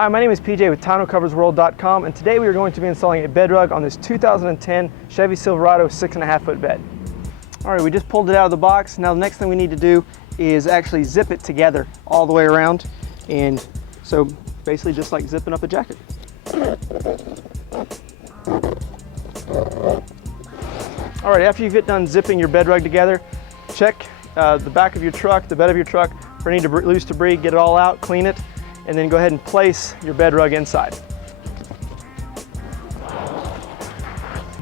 Hi, my name is PJ with TonneauCoversWorld.com, and today we are going to be installing a bed rug on this 2010 Chevy Silverado 6.5 foot bed. All right, we just pulled it out of the box. Now the next thing we need to do is actually zip it together all the way around, and so basically just like zipping up a jacket. All right, after you get done zipping your bed rug together, check the back of your truck, the bed of your truck for any loose debris, get it all out, clean it, and then go ahead and place your bed rug inside.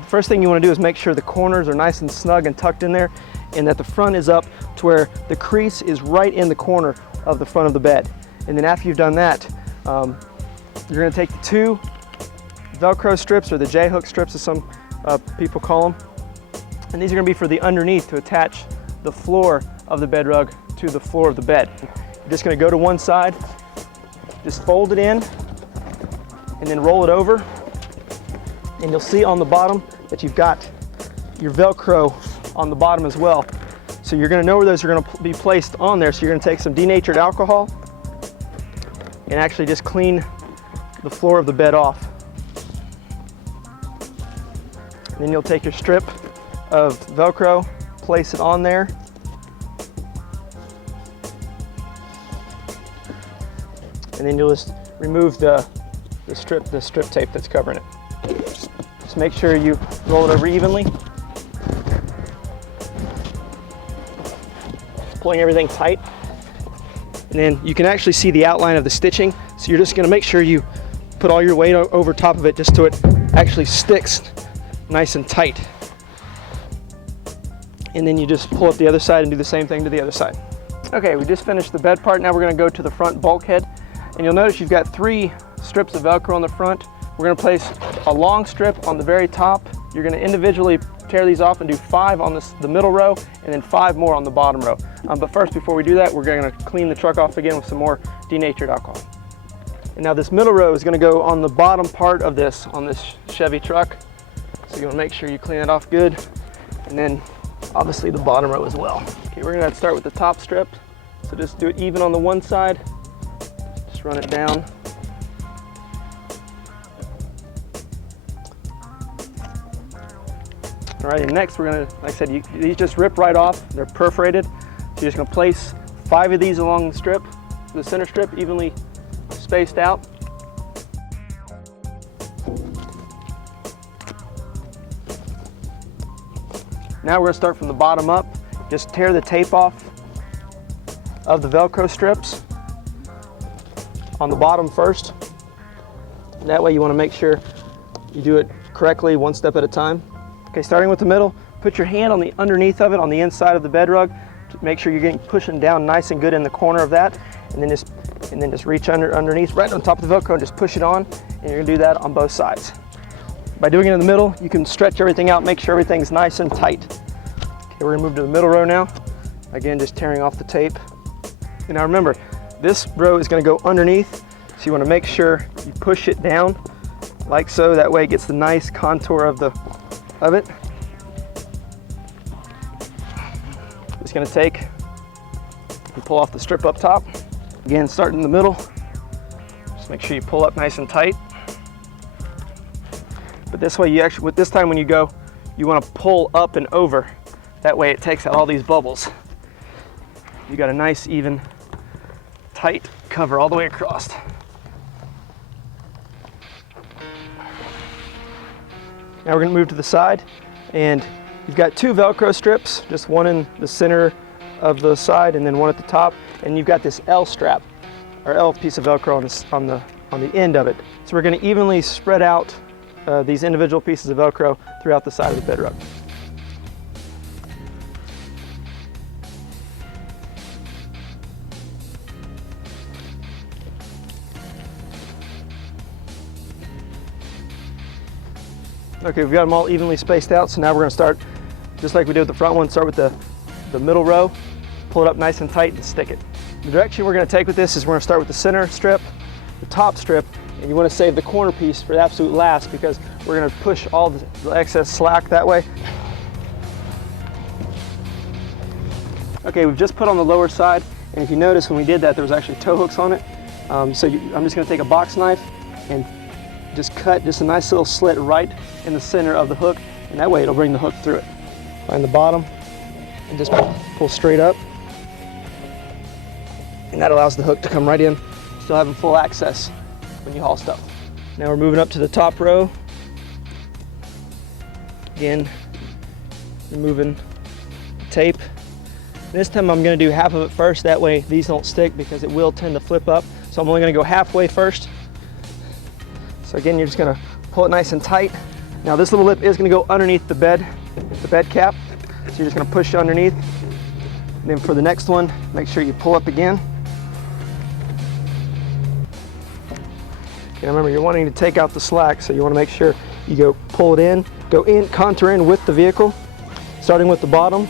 First thing you want to do is make sure the corners are nice and snug and tucked in there, and that the front is up to where the crease is right in the corner of the front of the bed. And then after you've done that, you're going to take the two Velcro strips, or the J-hook strips as some people call them, and these are going to be for the underneath to attach the floor of the bed rug to the floor of the bed. You're just going to go to one side, just fold it in, and then roll it over, and you'll see on the bottom that you've got your Velcro on the bottom as well. So you're going to know where those are going to be placed on there. So you're going to take some denatured alcohol and actually just clean the floor of the bed off. And then you'll take your strip of Velcro, place it on there, and then you'll just remove the strip tape that's covering it. Just make sure you roll it over evenly, pulling everything tight. And then you can actually see the outline of the stitching, so you're just going to make sure you put all your weight over top of it just so it actually sticks nice and tight. And then you just pull up the other side and do the same thing to the other side. Okay, we just finished the bed part. Now we're going to go to the front bulkhead. And you'll notice you've got 3 strips of Velcro on the front. We're going to place a long strip on the very top. You're going to individually tear these off and do 5 on the middle row, and then 5 more on the bottom row. But first, before we do that, we're going to clean the truck off again with some more denatured alcohol. And now this middle row is going to go on the bottom part of this, on this Chevy truck. So you want to make sure you clean it off good, and then obviously the bottom row as well. Okay, we're going to have to start with the top strip. So just do it even on the one side. Just run it down. All right, and next we're going to, like I said, these just rip right off. They're perforated. So you're just going to place 5 of these along the strip, the center strip, evenly spaced out. Now we're going to start from the bottom up. Just tear the tape off of the Velcro strips on the bottom first. That way you want to make sure you do it correctly, one step at a time. Okay, starting with the middle, put your hand on the underneath of it, on the inside of the bed rug. Make sure you're pushing down nice and good in the corner of that, and then just reach underneath, right on top of the Velcro, and just push it on. And you're going to do that on both sides. By doing it in the middle, you can stretch everything out, make sure everything's nice and tight. Okay, we're going to move to the middle row now. Again, just tearing off the tape. And now remember, this row is going to go underneath, so you want to make sure you push it down like so. That way it gets the nice contour of it. Just going to take and pull off the strip up top. Again, start in the middle. Just make sure you pull up nice and tight. But this way, with this time when you go, you want to pull up and over. That way it takes out all these bubbles. You got a nice, even, tight cover all the way across. Now we're going to move to the side, and you've got 2 Velcro strips, just one in the center of the side and then one at the top, and you've got this L strap, or L piece of Velcro on the end of it. So we're going to evenly spread out these individual pieces of Velcro throughout the side of the bed rug. Okay, we've got them all evenly spaced out, so now we're going to start, just like we did with the front one, start with the middle row, pull it up nice and tight and stick it. The direction we're going to take with this is we're going to start with the center strip, the top strip, and you want to save the corner piece for the absolute last, because we're going to push all the excess slack that way. Okay, we've just put on the lower side, and if you notice when we did that, there was actually tow hooks on it. I'm just going to take a box knife and just cut just a nice little slit right in the center of the hook, and that way it'll bring the hook through it. Find the bottom and just pull straight up, and that allows the hook to come right in, still having full access when you haul stuff. Now we're moving up to the top row. Again, removing tape. This time I'm going to do half of it first, that way these don't stick because it will tend to flip up. So I'm only going to go halfway first. So again, you're just going to pull it nice and tight. Now this little lip is going to go underneath the bed cap. So you're just going to push underneath. And then for the next one, make sure you pull up again. And remember, you're wanting to take out the slack, so you want to make sure you go pull it in, go in, contour in with the vehicle, starting with the bottom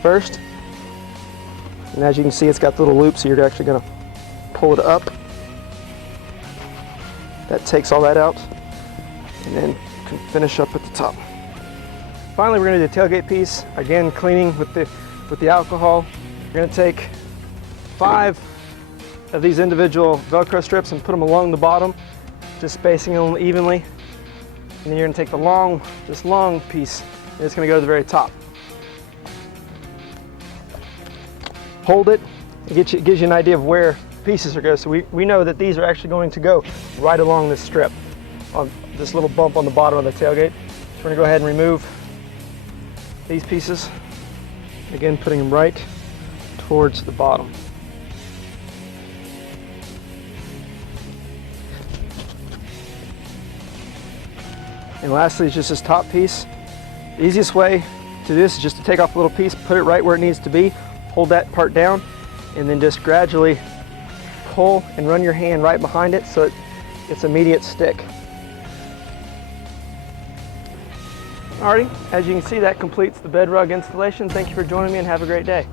first. And as you can see, it's got the little loops, so you're actually going to pull it up. That takes all that out, and then you can finish up at the top. Finally, we're going to do the tailgate piece. Again, cleaning with the alcohol. We're going to take 5 of these individual Velcro strips and put them along the bottom, just spacing them evenly. And then you're going to take this long piece, and it's going to go to the very top. Hold it, it gives you an idea of where pieces are going. So we know that these are actually going to go right along this strip, on this little bump on the bottom of the tailgate. So we're going to go ahead and remove these pieces. Again, putting them right towards the bottom. And lastly is just this top piece. The easiest way to do this is just to take off a little piece, put it right where it needs to be, hold that part down, and then just gradually pull and run your hand right behind it so it's immediate stick. Alrighty, as you can see, that completes the BedRug installation. Thank you for joining me and have a great day.